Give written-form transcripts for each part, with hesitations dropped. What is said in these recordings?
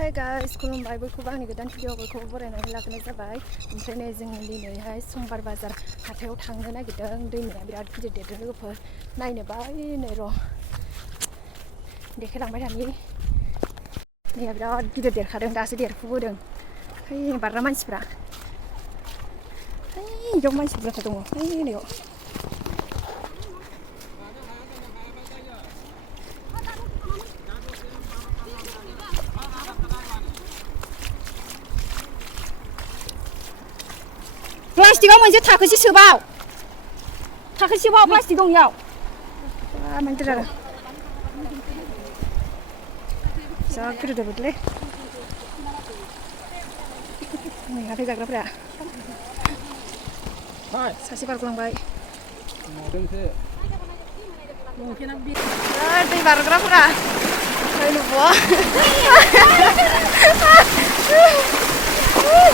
Hai guys, खुलुमबाय बयखौबो आंनि गोदान भिडिअ बयखौबो बरायनानै लाग्रोनाय जाबाय। ओमफ्राय नै जों दिनैहाय समबार बाजार हाथायाव थांनो नागिरदों। दैमाया बिराद गिदिर देरदों लोगोफोर नायनो बायनो र' देखायलांबाय थानि। दैया बिराद गिदिर देरखादों दासो देरफुबोदों। है बारग्रा मानसिफ्रा इयाव मानसि बुरजा दङ हैनायाव। प्लास्टिकआव मोनसे थाखोसे सोबाव थाखोसेबाव प्लास्टिक दं इयाव मानि गिदिर आरो जा गिदिर देरबोदोंलै नै हाथाय जाग्राफ्रा सासे बारग'लांबाय दै बारग्राफोरा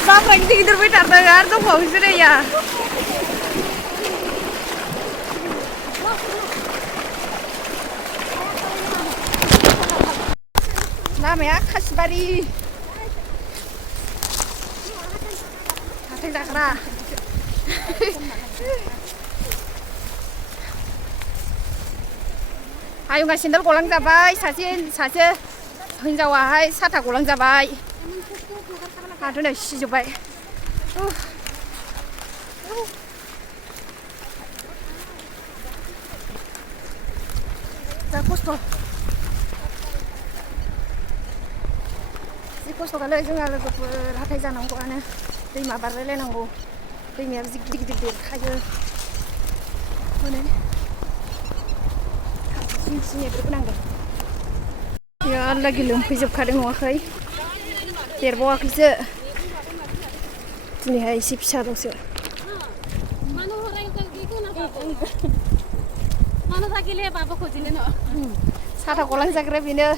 बाफ्रा गिदिर गिदिर फैथारदों आरो दंबावोसो दैया। लामाया खासिबारि हाथाय जाग्रा आयंआ सेन्देल गलांजाबाय सासे हिनजावाहाय साथा गलांजाबाय आंथ' नै सिजोब्बाय। जा खस्थ' जि खस्थ'खालै जोंहा लोगोफोर हाथाय जानांगौआनो दैमा बारलायलायनांगौ। दैमायाबो जि गिदिर गिदिर देरखायो हनै बेफोरखौ नांगौ बिराद लागि लोमफैजोबखादों नङाखै देरबावाखैसो दिनैहाय एसे फिसाल'सो। साथा गलांजाग्राया बेनो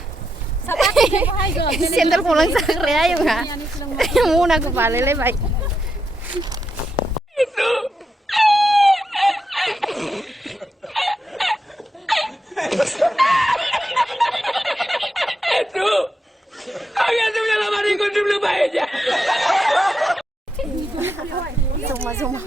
सेन्देल गलांजाग्राया आयंआ मनाखौ बालायलायबाय। Joma joma.